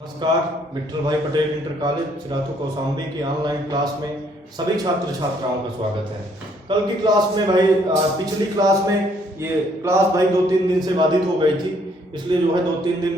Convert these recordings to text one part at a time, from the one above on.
नमस्कार, विठल भाई Patel inter college Sirathu Kaushambi की ऑनलाइन क्लास में सभी छात्र छात्राओं का स्वागत है। कल की क्लास में भाई पिछली क्लास में ये क्लास भाई 2-3 दिन से बाधित हो गई थी, इसलिए जो है 2-3 दिन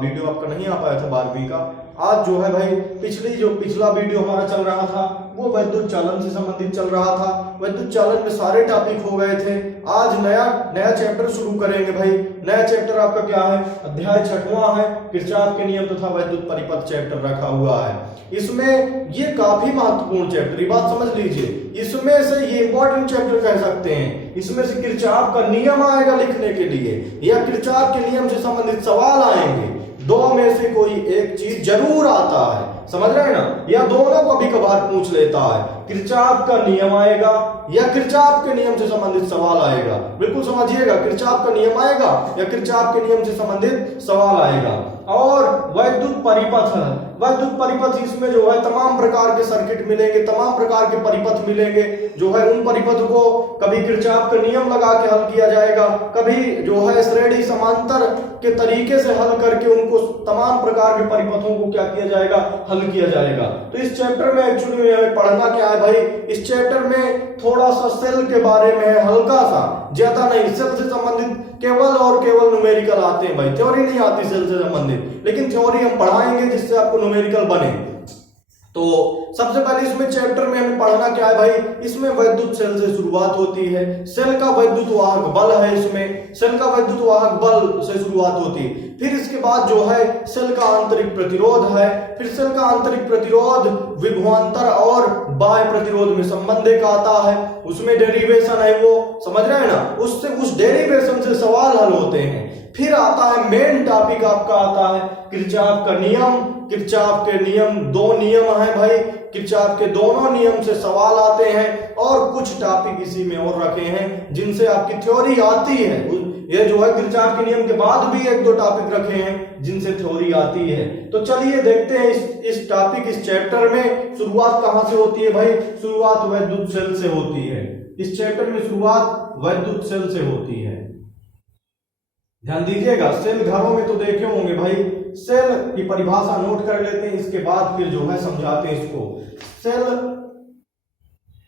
वीडियो आपका नहीं आ पाया था 12वीं का। आज जो है भाई पिछला वीडियो हमारा चल रहा था वो वैद्युत चालन से संबंधित चल रहा था। वैद्युत चालन में सारे टॉपिक हो गए थे। आज नया चैप्टर शुरू करेंगे भाई। नया चैप्टर आपका क्या है? अध्याय 6वां है, किरचॉफ के नियम तथा वैद्युत परिपथ चैप्टर रखा हुआ है। इसमें ये काफी महत्वपूर्ण चैप्टर, ये बात समझ लीजिए। इसमें से ये इंपॉर्टेंट चैप्टर कह सकते हैं। इसमें से किरचॉफ का नियम आएगा लिखने के लिए, या किरचॉफ के नियम से संबंधित सवाल आएंगे। दो में से कोई एक चीज जरूर आता है, समझ रहे हैं ना? या दोनों कभी कभार पूछ लेता है। किरचॉफ का नियम आएगा या किरचॉफ के नियम से संबंधित सवाल आएगा। बिल्कुल समझिएगा, किरचॉफ का नियम आएगा या किरचॉफ के नियम से संबंधित सवाल आएगा। और वैद्युत परिपथ है। वैद्युत परिपथ, इसमें जो है तमाम प्रकार के सर्किट मिलेंगे, तमाम प्रकार के परिपथ मिलेंगे। जो है उन परिपथ को कभी किरचॉफ का नियम लगा के हल किया जाएगा, कभी जो है श्रेणी समांतर के तरीके से हल करके उनको तमाम प्रकार के परिपथों को क्या किया जाएगा? हल किया जाएगा। तो इस चैप्टर में एक्चुअली में हमें पढ़ना क्या है भाई? इस चैप्टर में थोड़ा सा सेल के बारे में है, हल्का सा, ज्यादा नहीं। सेल से संबंधित केवल और केवल न्यूमेरिकल आते हैं भाई, थ्योरी नहीं आती सेल से संबंधित, लेकिन थ्योरी हम पढ़ाएंगे जिससे आपको न्यूमेरिकल बने। तो सबसे पहले इसमें चैप्टर में हमें पढ़ना क्या है भाई? इसमें वैद्युत सेल से शुरुआत होती है। सेल का वैद्युत वाहक बल है, इसमें सेल का वैद्युत वाहक बल से शुरुआत होती है। फिर इसके बाद जो है सेल का आंतरिक प्रतिरोध है। फिर सेल का आंतरिक प्रतिरोध विभवांतर और बाह्य प्रतिरोध में संबंध एक आता है, उसमें डेरिवेशन है, वो समझ रहे हैं ना? उससे उस डेरिवेशन से सवाल हल होते हैं। फिर आता है मेन टॉपिक आपका आता है किरचॉफ का नियम। किरचॉफ के नियम, दो नियम है भाई, किरचॉफ के दोनों नियम से सवाल आते हैं। और कुछ टॉपिक इसी में और रखे हैं जिनसे आपकी थ्योरी आती है। ये जो है किरचॉफ के नियम के बाद भी 1-2 टॉपिक रखे हैं जिनसे थ्योरी आती है। तो चलिए देखते हैं इस टॉपिक, इस चैप्टर में शुरुआत कहां से होती है भाई? शुरुआत वैद्युत सेल से होती है। इस चैप्टर में शुरुआत वैद्युत सेल से होती है। ध्यान दीजिएगा, सेल घरों में तो देखे होंगे भाई। सेल की परिभाषा नोट कर लेते हैं, इसके बाद फिर जो है समझाते हैं इसको। सेल,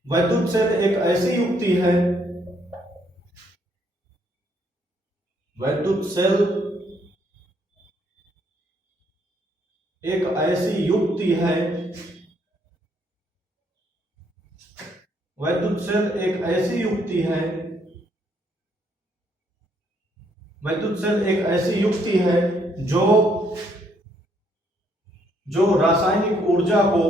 वैद्युत सेल एक ऐसी युक्ति है, वैद्युत सेल एक ऐसी युक्ति है, वैद्युत सेल एक ऐसी युक्ति है, वैद्युत सेल एक ऐसी युक्ति है जो रासायनिक ऊर्जा को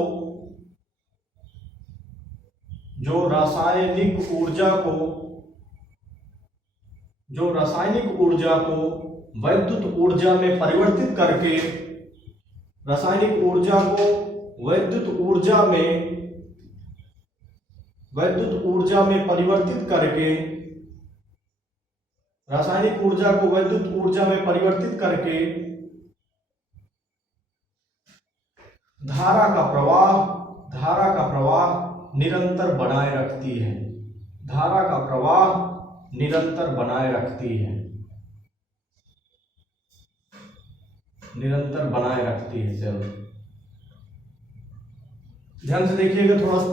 वैद्युत ऊर्जा में परिवर्तित करके, रासायनिक ऊर्जा को वैद्युत ऊर्जा में परिवर्तित करके, रासायनिक ऊर्जा को वैद्युत ऊर्जा में परिवर्तित करके धारा का प्रवाह निरंतर बनाए रखती है। धारा का प्रवाह निरंतर बनाए रखती है, निरंतर बनाए रखती है सेल। ध्यान से देखिएगा, थोड़ा सा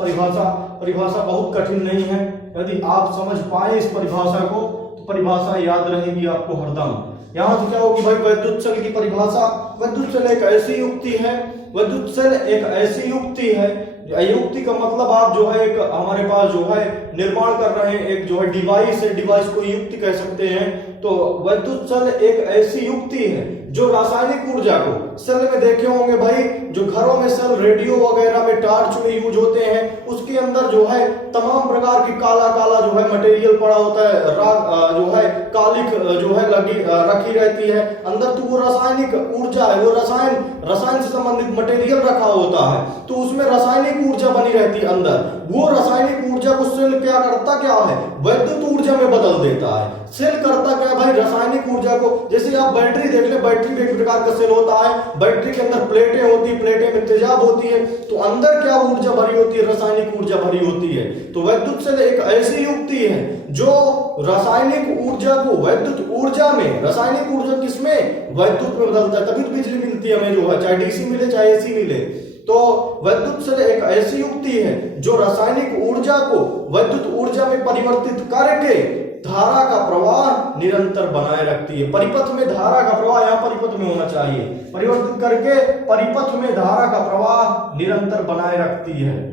परिभाषा बहुत कठिन नहीं है। यदि आप समझ पाए इस परिभाषा को तो परिभाषा याद रहेगी आपको हरदम। यहां से क्या होगी भाई? वैद्युत सेल की परिभाषा, वैद्युत सेल एक ऐसी युक्ति है, वैद्युत सेल एक ऐसी युक्ति है। युक्ति का मतलब आप जो है एक हमारे पास जो है निर्माण कर रहे हैं, एक जो है डिवाइस है, डिवाइस को युक्ति कह सकते हैं। तो वैद्युत सेल एक ऐसी युक्ति है जो रासायनिक ऊर्जा को, सेल में देखे होंगे भाई, जो घरों में सेल रेडियो वगैरह में टॉर्च में यूज होते हैं, उसके अंदर जो है तमाम प्रकार की काला जो है मटेरियल पड़ा होता है, जो है कालिक जो है रखी रहती है अंदर। तो वो रासायनिक ऊर्जा है, वो रसायन से संबंधित मटेरियल रखा होता है, तो उसमें रासायनिक ऊर्जा बनी रहती है अंदर। वो रासायनिक ऊर्जा को सेल क्या करता क्या है? वैद्युत ऊर्जा में बदल देता है। सेल करता क्या भाई? रासायनिक ऊर्जा को, जैसे आप बैटरी देख ले, बैटरी में एक प्रकार का सेल होता है, बैटरी के अंदर प्लेटें होती है, प्लेटें में तेजाब होती है, तो अंदर क्या ऊर्जा भरी होती है, रासायनिक ऊर्जा भरी होती है। तो वैद्युत सेल एक ऐसी युक्ति है जो रासायनिक ऊर्जा को वैद्युत ऊर्जा में, रासायनिक ऊर्जा किसमें, वैद्युत में बदलता है, तभी तो बिजली मिलती है हमें, जो है चाहे डीसी मिले चाहे एसी मिले। तो वैद्युत सेल एक ऐसी युक्ति है जो रासायनिक ऊर्जा को वैद्युत ऊर्जा में परिवर्तित करके धारा का प्रवाह निरंतर बनाए रखती है। परिपथ में धारा का प्रवाह, यहाँ परिपथ में होना चाहिए, परिवर्तित करके परिपथ में धारा का प्रवाह निरंतर बनाए रखती है,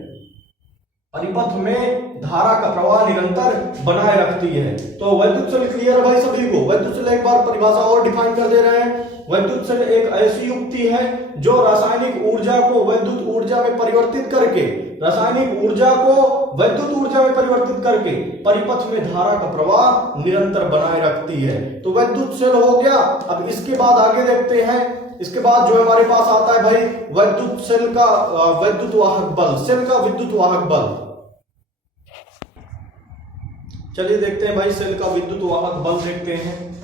परिपथ में धारा का प्रवाह निरंतर बनाए रखती है। तो वैद्युत सेल क्लियर भाई सभी को? वैद्युत सेल एक बार परिभाषा और डिफाइन कर दे रहे हैं। वैद्युत सेल एक ऐसी युक्ति है जो रासायनिक ऊर्जा को वैद्युत ऊर्जा में परिवर्तित करके, रासायनिक ऊर्जा को वैद्युत ऊर्जा में परिवर्तित करके परिपथ में धारा का प्रवाह निरंतर बनाए रखती है। तो वैद्युत सेल हो गया। अब इसके बाद आगे देखते हैं, इसके बाद जो हमारे पास आता है भाई वैद्युत सेल का वैद्युत वाहक बल, सेल का विद्युत वाहक बल। चलिए देखते हैं भाई सेल का विद्युत वाहक बल देखते हैं।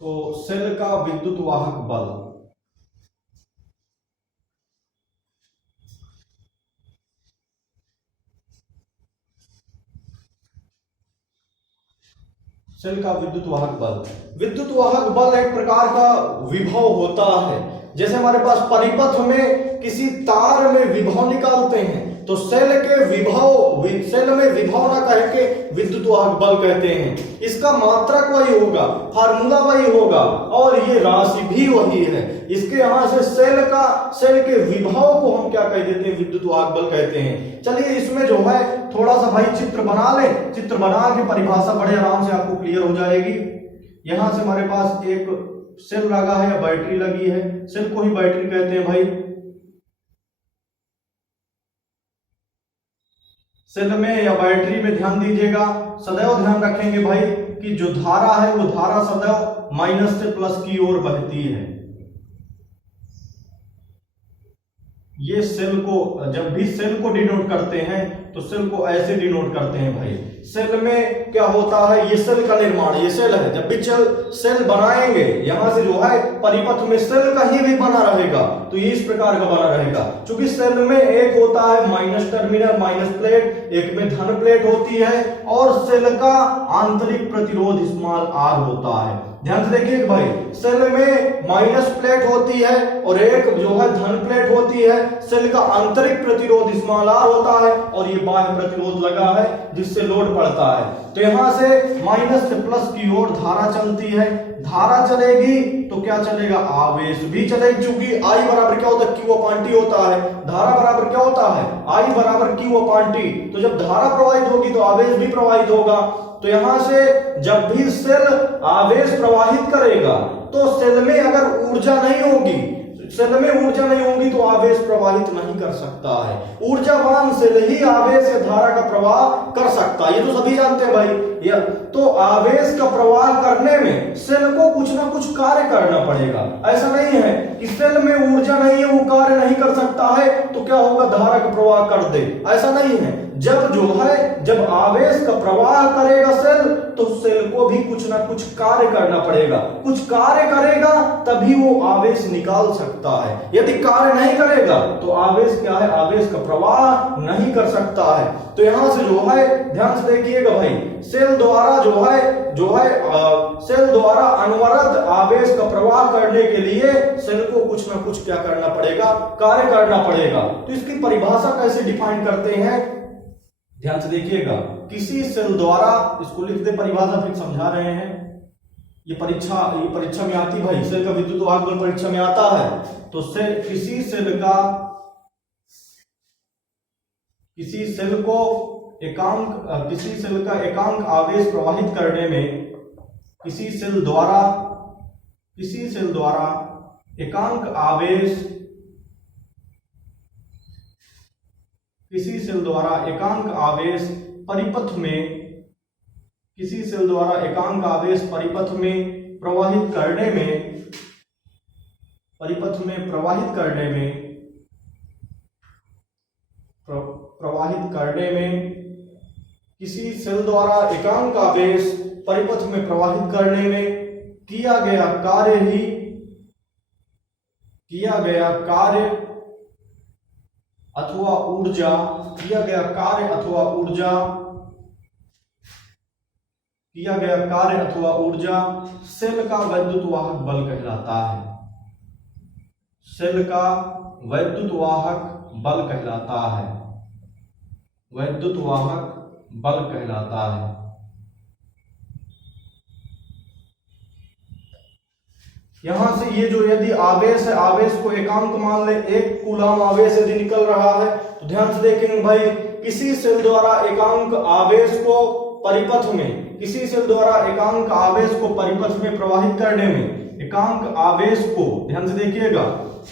तो सेल का विद्युत वाहक बल, सेल का विद्युत वाहक बल, विद्युत वाहक बल एक प्रकार का विभव होता है। जैसे हमारे पास परिपथ में किसी तार में विभव निकालते हैं, तो सेल के विभव, सेल में विभव ना कह के विद्युत वाहक बल कहते हैं। इसका मात्रक वही होगा, फार्मूला वही होगा और ये राशि भी वही है। इसके यहां से सेल के विभव को हम क्या कह देते हैं, विद्युत वाहक बल कहते हैं। चलिए इसमें जो है थोड़ा सा भाई चित्र बना ले, चित्र बना के परिभाषा बड़े आराम से आपको क्लियर हो जाएगी। यहां से हमारे पास एक सेल लगा है या बैटरी लगी है, सेल को ही बैटरी कहते हैं भाई। सेल में या बैटरी में ध्यान दीजिएगा, सदैव ध्यान रखेंगे भाई कि जो धारा है वो धारा सदैव माइनस से प्लस की ओर बहती है। ये सेल को, जब भी सेल को डिनोट करते हैं तो सेल को ऐसे डिनोट करते हैं भाई। सेल में क्या होता है, ये सेल का निर्माण, ये सेल है, जब भी सेल बनाएंगे यहां से जो है परिपथ में सेल कहीं भी बना रहेगा तो ये इस प्रकार का बना रहेगा। क्योंकि सेल में एक होता है माइनस टर्मिनल, माइनस प्लेट, एक में धन प्लेट होती है और सेल का आंतरिक प्रतिरोध स्मॉल आर होता है। ध्यान से देखिए भाई, सेल में माइनस प्लेट होती है और एक जो है धन प्लेट होती है। सेल का आंतरिक प्रतिरोध स्मॉल आर होता है और ये बाह्य प्रतिरोध लगा है जिससे लोड पड़ता है। तो यहां से माइनस से प्लस की ओर धारा चलती है, धारा चलेगी तो क्या चलेगा, आवेश भी चलेगी। चूंकि आई बराबर क्या होता है, क्यू अपॉन टी होता है। धारा बराबर क्या होता है, आई बराबर क्यू अपॉन टी। तो जब धारा प्रवाहित होगी तो आवेश भी प्रवाहित होगा। तो यहां से जब भी सेल आवेश प्रवाहित करेगा तो सेल में अगर ऊर्जा नहीं होगी, सेल में ऊर्जा नहीं होगी तो आवेश प्रवाहित नहीं कर सकता है। ऊर्जावान सेल ही आवेश या धारा का प्रवाह कर सकता है, ये तो सभी जानते हैं भाई। तो आवेश का प्रवाह करने में सेल को कुछ ना कुछ कार्य करना पड़ेगा। ऐसा नहीं है कि सेल में ऊर्जा नहीं है वो कार्य नहीं कर सकता है तो क्या होगा, धारा का प्रवाह कर दे, ऐसा नहीं है। जब जो है, जब आवेश का प्रवाह करेगा सेल तो सेल को भी कुछ ना कुछ कार्य करना पड़ेगा, कुछ कार्य करेगा तभी वो आवेश निकाल सकता है। यदि कार्य नहीं करेगा तो आवेश क्या है, आवेश का प्रवाह नहीं कर सकता है। तो यहां से जो है ध्यान से देखिएगा भाई, सेल द्वारा सेल द्वारा अनवरत आवेश का प्रवाह करने के लिए सेल को कुछ ना कुछ क्या करना पड़ेगा, कार्य करना पड़ेगा। तो इसकी परिभाषा कैसे डिफाइन करते हैं, ध्यान से देखिएगा। किसी सेल द्वारा, इसको लिख दे परिभाषा, फिर समझा रहे हैं। ये परीक्षा में आती भाई, सेल का विद्युत वाहक बल परीक्षा में आता है। तो किसी सेल का एकांक आवेश प्रवाहित करने में, किसी सेल द्वारा एकांक आवेश परिपथ में प्रवाहित करने में किसी सेल द्वारा एकांक आवेश परिपथ में प्रवाहित करने में किया गया कार्य अथवा ऊर्जा सेल का वैद्युत वाहक बल कहलाता है। सेल का वैद्युत वाहक बल कहलाता है। यहां से ये जो यदि आवेश है, आवेश को एकांक मान ले, 1 कूलम आवेश यदि निकल रहा है तो ध्यान से देखेंगे भाई, किसी सेल द्वारा एकांक आवेश को परिपथ में प्रवाहित करने में एकांक आवेश को, ध्यान से देखिएगा,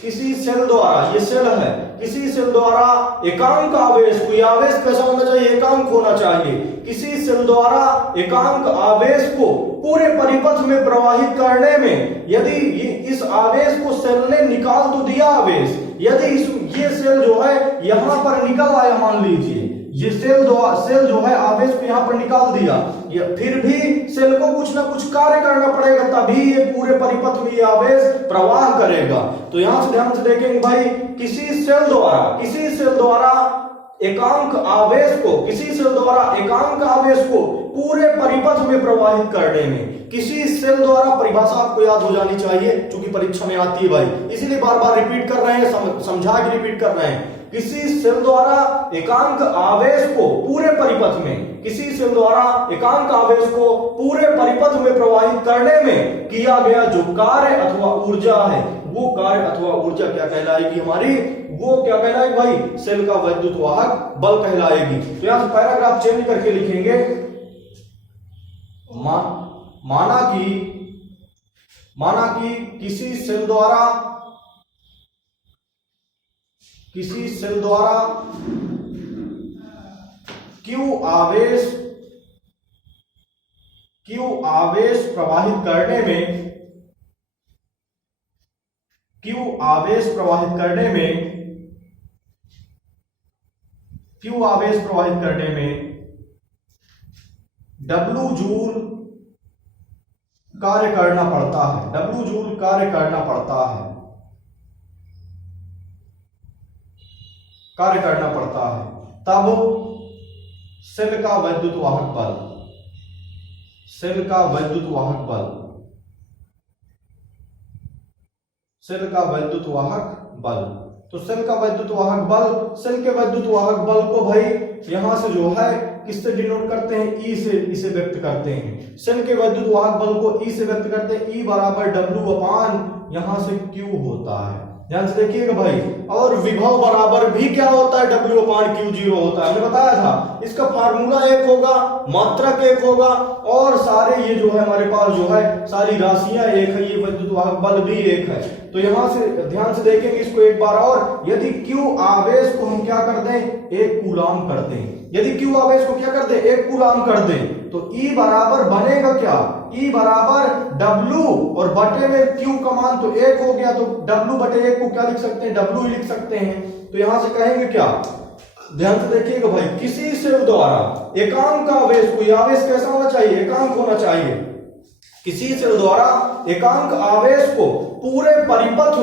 किसी सेल द्वारा, ये सेल है, किसी सेल द्वारा एकांक आवेश को, ये आवेश कैसा होना चाहिए, एकांक होना चाहिए, किसी सेल द्वारा एकांक आवेश को पूरे परिपथ में प्रवाहित करने में यदि इस आवेश को सेल ने निकाल तो दिया आवेश, यदि ये सेल जो है यहां पर निकल आया, मान लीजिए ये सेल जो है आवेश को यहां पर निकाल दिया, ये फिर भी सेल को कुछ ना कुछ कार्य करना पड़ेगा, तभी ये पूरे परिपथ में ये आवेश प्रवाह करेगा। तो यहां से ध्यान से देखेंगे भाई, किसी सेल द्वारा एकांक आवेश को पूरे परिपथ में प्रवाहित करने में, किसी सेल द्वारा, परिभाषा आपको याद हो जानी चाहिए क्योंकि परीक्षा में आती है भाई, इसीलिए बार बार रिपीट कर रहे हैं, समझा के रिपीट कर रहे हैं। किसी सेल द्वारा एकांक आवेश को पूरे परिपथ में, में प्रवाहित करने में किया गया जो कार्य अथवा ऊर्जा है, वो कार्य अथवा ऊर्जा क्या कहलाएगी हमारी, वो क्या कहलाएगी भाई, सेल का वैद्युत वाहक बल कहलाएगी। तो यहां से पैराग्राफ चेंज करके लिखेंगे, माना कि किसी सेल द्वारा क्यू आवेश प्रवाहित करने में W जूल कार्य करना पड़ता है, तब सेल का वैद्युत वाहक बल, सेल के वैद्युत वाहक बल को भाई यहां से जो है किससे डिनोट करते हैं, ई से, इसे व्यक्त करते हैं। सेल के वैद्युत वाहक बल को ई से व्यक्त करते हैं, ई बराबर W अपान यहां से Q होता है, ध्यान से देखिएगा भाई। और विभव बराबर भी क्या होता है, W अपान Q0 होता है, हमने बताया था। इसका फार्मूला एक होगा, मात्रक एक होगा, और सारे ये जो है हमारे पास जो है सारी राशियां एक है, ये वैद्युत वाहक बल भी एक है। तो यहां से ध्यान से देखेंगे इसको एक बार और, यदि Q आवेश को हम क्या कर दें, 1 कूलम कर दें, यदि Q आवेश को क्या कर दें, 1 कूलम कर दें, तो E बराबर बनेगा क्या, E बराबर W और बटे में Q का मान तो 1 हो गया, तो W बटे 1 को क्या लिख सकते हैं, W ही लिख सकते हैं। तो यहां से कहेंगे क्या, ध्यान से देखिएगा भाई, किसी सेल द्वारा एकांक आवेश को, यह आवेश कैसा होना चाहिए, एकांक होना चाहिए, किसी सेल द्वारा एकांक आवेश को पूरे परिपथ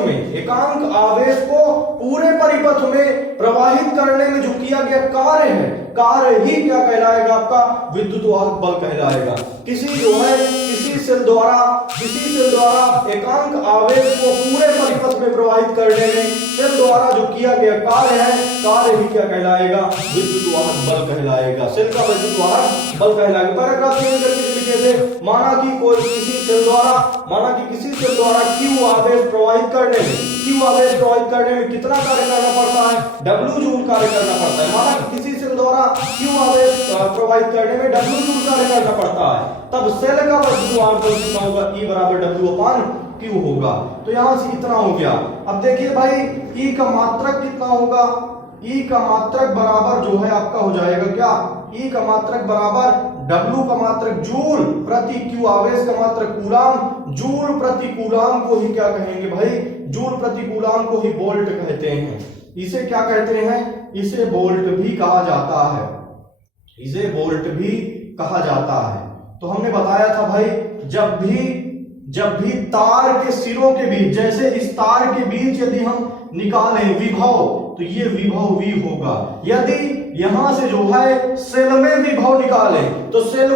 में प्रवाहित करने में जो किया गया कार्य है, कार्य ही क्या कहलाएगा, आपका विद्युत वाहक बल कहलाएगा। किसी सेल द्वारा एकांक आवेश को पूरे परिपथ में प्रवाहित करने में सेल द्वारा जो किया गया कार्य है, कार्य ही क्या कहलाएगा, विद्युत वाहक बल कहलाएगा, सेल का विद्युत वाहक बल कहलाएगा। पैराग्राफ चेंज करके लिखे थे, माना कि किसी सेल द्वारा Q आवेश प्रवाहित करने में कितना कार्य करना पड़ता है, W जूल कार्य करना पड़ता है। माना कि किसी सेल द्वारा Q आवेश प्रवाहित करने में W जूल कार्य करना पड़ता है, तब सेल का वैद्युत वाहक बल कितना होगा, E बराबर W अपान Q होगा। तो यहां से इतना हो गया। अब देखिए भाई, E का मात्रक कितना होगा, E का मात्रक बराबर जो है आपका हो जाएगा क्या, E का मात्रक बराबर W का मात्रक जूल प्रति Q, आवेश का मात्रक कूलम, जूल प्रति कूलम को ही क्या कहेंगे भाई, जूल प्रति कूलम को ही वोल्ट कहते हैं। इसे क्या कहते हैं, इसे वोल्ट भी कहा जाता है। इसे वोल्ट भी कहा जाता है। तो हमने बताया था भाई, जब भी तार के सिरों के बीच, जैसे इस तार के बीच यदि हम निकालें विभव, तो ये विभव V होगा। यदि यहां से जो है सेल में विभव निकाले, तो सेल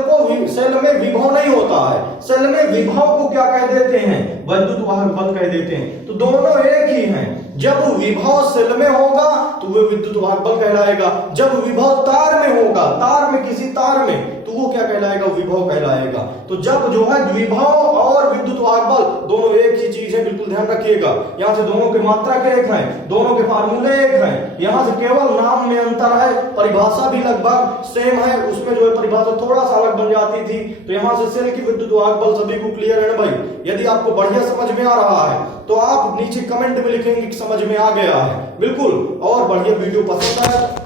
में विभव नहीं होता है, सेल में विभव को क्या कह देते हैं, विद्युत वाहक बल कह देते हैं। तो दोनों एक ही हैं। जब विभव सेल में होगा तो वो विद्युत वाहक बल कहलाएगा, जब विभव तार में होगा, तार में किसी तार में, तो वो क्या कहलाएगा, विभव कहलाएगा। तो जब जो है विभव और विद्युत वाहक बल दोनों एक ही चीज है, बिल्कुल ध्यान रखिएगा। यहाँ से दोनों के मात्रक एक हैं, दोनों के फार्मूले एक हैं, यहाँ से केवल नाम में अंतर है, परिभाषा भी लगभग सेम है, उसमें जो है परिभाषा थोड़ा सा अलग बन जाती थी। तो यहाँ से सेल की विद्युत वाहक बल सभी को क्लियर है भाई। यदि आपको बढ़िया समझ में आ रहा है तो आप नीचे कमेंट में लिखेंगे कि समझ में आ गया है, बिल्कुल। और बढ़िया वीडियो पसंद आया